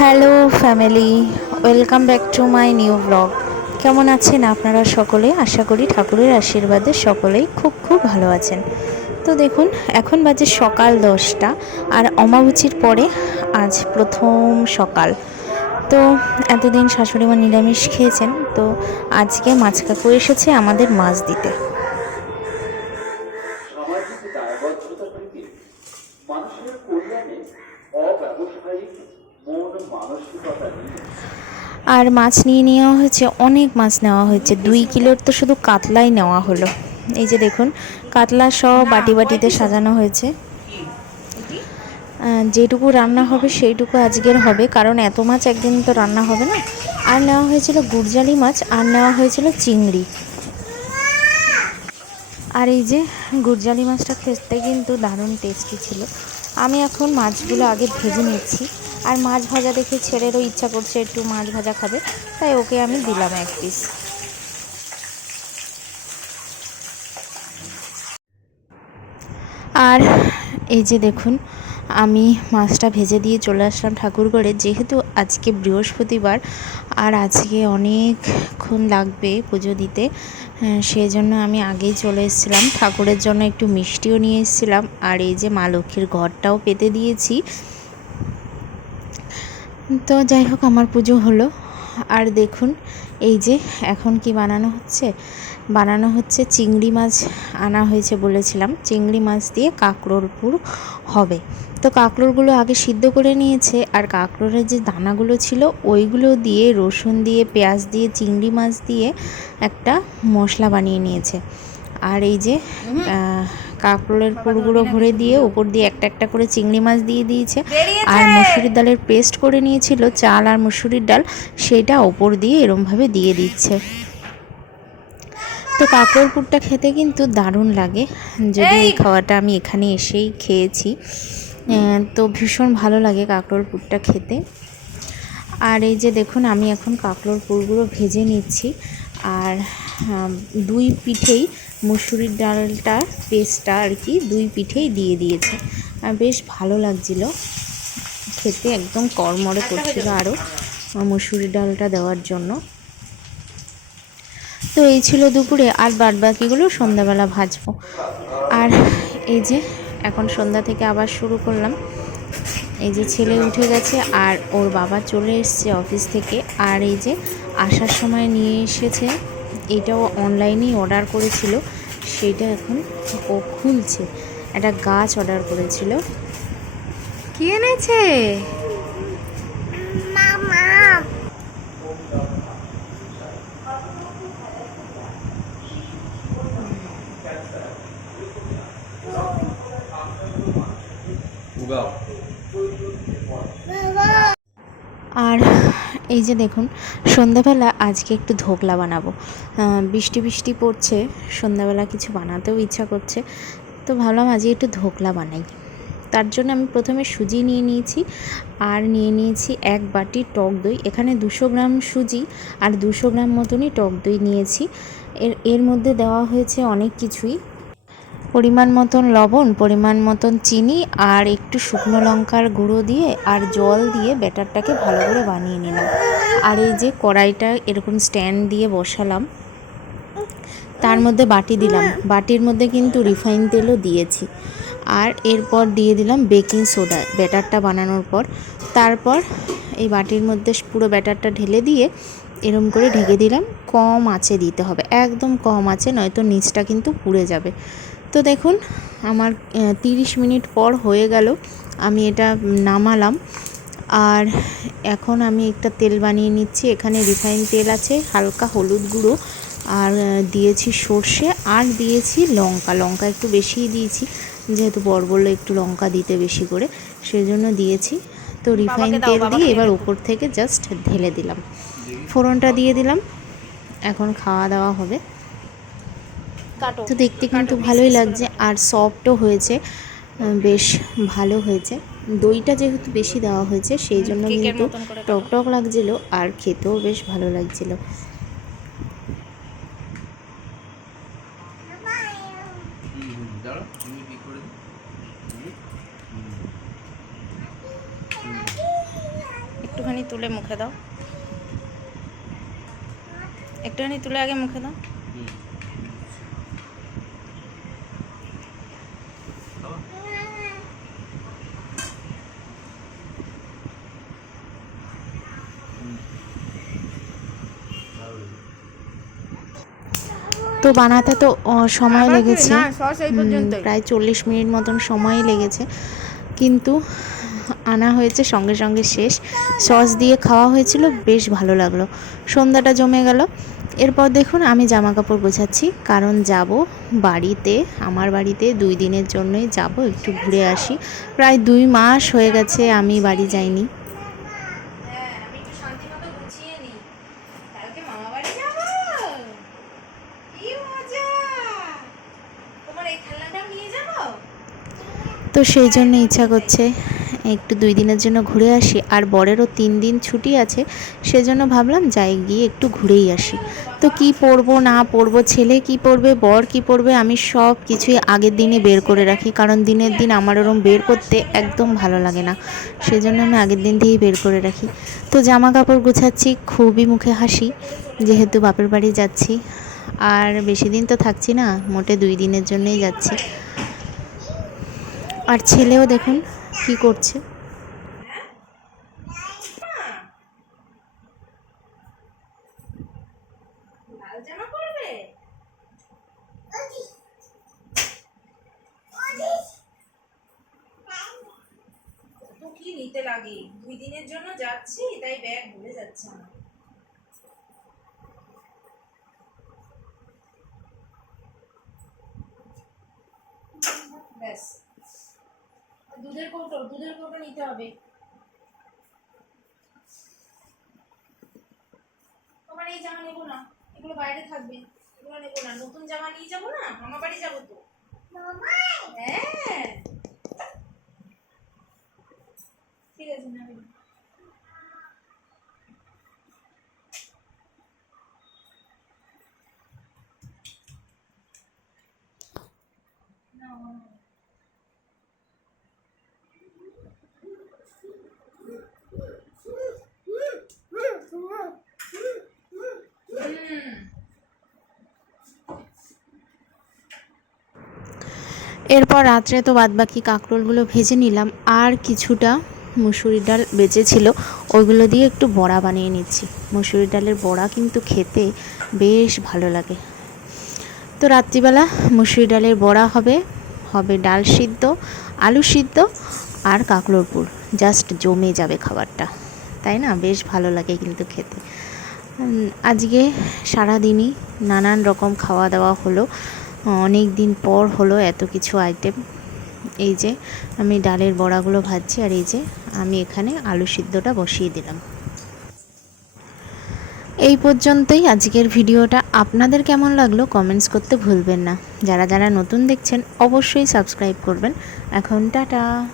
Hello family, welcome back to my new blog. কেমন আছেন আপনারা সকলে? আশা করি ঠাকুরের আশীর্বাদে সকলেই খুব খুব ভালো আছেন। তো দেখুন, এখন বাজে সকাল দশটা আর অমাবুচির পরে আজ প্রথম সকাল। তো এতদিন শাশুড়ি মা নিরামিষ খেয়েছেন, তো আজকে মাছ কাকু এসেছে আমাদের মাছ দিতে। আর মাছ নিয়ে নেওয়া হয়েছে, অনেক মাছ নেওয়া হয়েছে। দুই কিলোর তো শুধু কাতলাই নেওয়া হলো। এই যে দেখুন, কাতলা সব বাটি বাটিতে সাজানো হয়েছে। যেটুকু রান্না হবে সেইটুকু আজকের হবে, কারণ এত মাছ একদিন তো রান্না হবে না। আর নেওয়া হয়েছিল গুরজালি মাছ, আর নেওয়া হয়েছিল চিংড়ি। আর এই যে গুরজালি মাছটা খেতে কিন্তু দারুণ টেস্টি ছিল। আমি এখন মাছগুলো আগে ভেজে নিচ্ছি। আর মাছ ভাজা দেখে ছেলেরও ইচ্ছা করছে একটু মাছ ভাজা খাবে তাই ওকে আমি দিলাম এক পিস আর এই যে দেখুন আমি মাছটা ভেজে দিয়ে চলে আসলাম ঠাকুর ঘরে যেহেতু আজকে বৃহস্পতিবার আর আজকে অনেকক্ষণ লাগবে পুজো দিতে হ্যাঁ, সেই জন্য আমি আগেই চলে এসেছিলাম। ঠাকুরের জন্য একটু মিষ্টিও নিয়ে এসেছিলাম আর এই যে মা লক্ষ্মীর ঘরটাও পেতে দিয়েছি। তো যাই হোক আমার পুজো হলো। আর দেখুন এই যে এখন কি বানানো হচ্ছে? বানানো হচ্ছে চিংড়ি মাছ আনা হয়েছে বলেছিলাম। চিংড়ি মাছ দিয়ে কাঁকরোল পুর হবে। তো কাঁকরোলগুলো আগে সিদ্ধ করে নিয়েছে আর কাঁকরোলের যে দানাগুলো ছিল ওইগুলো দিয়ে রসুন দিয়ে পেঁয়াজ দিয়ে চিংড়ি মাছ দিয়ে একটা মশলা বানিয়ে নিয়েছে। আর এই যে কাঁকরোলের পুরগুলো ভরে দিয়ে উপর দিয়ে একটা একটা করে চিংড়ি মাছ দিয়ে দিয়েছে। আর মুসুরির ডালের পেস্ট করে নিয়েছিল চাল আর মুসুরির ডাল সেটা ওপর দিয়ে এরমভাবে দিয়ে দিচ্ছে। তো কাঁকরোল পুরটা খেতে কিন্তু দারুণ লাগে। যদি এই খাওয়াটা আমি এখানে এসেই খেয়েছি। তো ভীষণ ভালো লাগে কাঁকরোল পুরটা খেতে। আর এই যে দেখুন আমি এখন কাঁকরোল পুরগুলো ভেজে নিচ্ছি। আর দুই পিঠেই মুসুরির ডালটা পেস্টটা আর কি দুই পিঠেই দিয়ে দিয়েছে। আর বেশ ভালো লাগছিল। খেতে একদম কড়মড়ে করছিল আরও মুসুরির ডালটা দেওয়ার জন্য। তো এই ছিল দুপুরে আর বাদ বাকিগুলো সন্ধ্যাবেলা ভাজবো। আর এই যে এখন সন্ধ্যা থেকে আবার শুরু করলাম। এই যে ছেলে উঠে গেছে আর ওর বাবা চলে এসছে অফিস থেকে। আর এই যে আসার সময় নিয়ে এসেছে এটাও অনলাইনেই অর্ডার করেছিল। সেটা এখন ও খুলছে। একটা গাছ অর্ডার করেছিল। কি এনেছে? উগাও আর এই যে দেখুন, সন্ধ্যাবেলা আজকে একটু ধোকলা বানাবো। বৃষ্টি বৃষ্টি পড়ছে, সন্ধ্যাবেলা কিছু বানাতেও ইচ্ছা করছে। তো ভাবলাম আজকে একটু ধোকলা বানাই। তার জন্য আমি প্রথমে সুজি নিয়ে নিয়েছি, আর নিয়ে নিয়েছি এক বাটি টক দই। এখানে দুশো গ্রাম সুজি আর দুশো গ্রাম মতনই টক দই নিয়েছি। এর এর মধ্যে দেওয়া হয়েছে অনেক কিছুই। পরিমাণ মতন লবণ, পরিমাণ মতন চিনি আর একটু শুকনো লঙ্কার গুঁড়ো দিয়ে আর জল দিয়ে ব্যাটারটাকে ভালো করে বানিয়ে নিলাম। আর এই যে কড়াইটা এরকম স্ট্যান্ড দিয়ে বসালাম, তার মধ্যে বাটি দিলাম। বাটির মধ্যে কিন্তু রিফাইন তেলও দিয়েছি। আর এরপর দিয়ে দিলাম বেকিং সোডা ব্যাটারটা বানানোর পর। তারপর এই বাটির মধ্যে পুরো ব্যাটারটা ঢেলে দিয়ে এরম করে ঢেকে দিলাম। কম আঁচে দিতে হবে। একদম কম আঁচে, নয়তো নিচটা কিন্তু পুড়ে যাবে। তো দেখুন আমার তিরিশ মিনিট পর হয়ে গেল আমি এটা নামালাম। আর এখন আমি একটা তেল বানিয়ে নিচ্ছি এখানে রিফাইন তেল আছে হালকা হলুদ গুঁড়ো আর দিয়েছি সর্ষে আর দিয়েছি লঙ্কা। লঙ্কা একটু বেশিই দিয়েছি যেহেতু বর বলল একটু লঙ্কা দিতে বেশি করে সেই জন্য দিয়েছি। তো রিফাইন তেল দিয়ে এবার উপর থেকে জাস্ট ঢেলে দিলাম। ফোড়নটা দিয়ে দিলাম। এখন খাওয়া দাওয়া হবে। তো দেখতে কিন্তু ভালোই লাগছে আর সফটও হয়েছে বেশ ভালো হয়েছে। দইটা যেহেতু বেশি দেওয়া হয়েছে সেই জন্য কিন্তু টক টক লাগছিল আর খেতেও বেশ ভালো লাগছিল। একটুখানি তুলে মুখে দাও। একটুখানি তুলে আগে মুখে দাও হুম খাবা? হুম। ভালো হয়েছে। তো বানাতে তো সময় লেগেছে। প্রায় চল্লিশ মিনিট মতন সময় লেগেছে। কিন্তু আনা হয়েছে সঙ্গে সঙ্গে শেষ। সস দিয়ে খাওয়া হয়েছিল বেশ ভালো লাগল। সন্ধ্যাটা জমে গেল। এরপর দেখুন আমি জামা কাপড় গোছাচ্ছি। কারণ যাব বাড়িতে আমার বাড়িতে দুই দিনের জন্যই যাব একটু ঘুরে আসি। প্রায় দুই মাস হয়ে গেছে আমি বাড়ি যাইনি হ্যাঁ আমি একটু শান্তি মতো গুছিয়ে নিই কালকে মামা বাড়ি যাব কি মজা তোমার এই খেলনাটাও নিয়ে যাব তো সেই জন্য ইচ্ছা করছে একটু দুই দিনের জন্য ঘুরে আসি। আর বরেরও তিন দিন ছুটি আছে, সেজন্য ভাবলাম যাই গিয়ে একটু ঘুরেই আসি। তো কি পরবো, না পরবো, ছেলে কি পরবে, বর কি পরবে, আমি সব কিছুই আগের দিনে বের করে রাখি। কারণ দিনের দিন আমার ওরম বের করতে একদম ভালো লাগে না, সেজন্য আমি আগের দিন দিয়েই বের করে রাখি। তো জামা কাপড় গুছাচ্ছি, খুবই মুখে হাসি, যেহেতু বাপের বাড়ি যাচ্ছি। আর বেশি দিন তো থাকছি না, মোটে দুই দিনের জন্যই যাচ্ছি। আর ছেলেও দেখুন কি করছে। কি নিতে লাগে? দুই দিনের জন্য যাচ্ছি, তাই ব্যাগ ভুলে যাচ্ছে আমার। ব্যাস। দুধের কৌটো দুধের কৌটো নিতে হবে। তোমার এই জামা নেব না, এগুলো বাইরে থাকবে। এগুলো নেব না, নতুন জামা নিয়ে যাব না মামা বাড়ি যাব তো। হ্যাঁ ঠিক আছে না এরপর রাত্রে তো বাদবাকি কাঁকরোলগুলো ভেজে নিলাম। আর কিছুটা মুসুরি ডাল বেঁচেছিল ওইগুলো দিয়ে একটু বড়া বানিয়ে নিচ্ছি। মুসুরি ডালের বড়া কিন্তু খেতে বেশ ভালো লাগে। তো রাত্রিবেলা মুসুরি ডালের বড়া হবে হবে ডাল সিদ্ধ, আলু সিদ্ধ আর কাঁকড়োর পুর। জাস্ট জমে যাবে খাবারটা। তাই না? বেশ ভালো লাগে কিন্তু খেতে। আজকে সারাদিনই নানান রকম খাওয়া দাওয়া হলো। অনেক দিন পর হলো এত কিছু আইটেম এই যে, আমি ডালের বড়াগুলো ভাজছি আর এই যে, আমি এখানে আলু সিদ্ধটা বসিয়ে দিলাম। এই পর্যন্তই আজকের ভিডিওটা। আপনাদের কেমন লাগল কমেন্টস করতে ভুলবেন না। যারা যারা নতুন দেখছেন, অবশ্যই সাবস্ক্রাইব করবেন। এখন টাটা!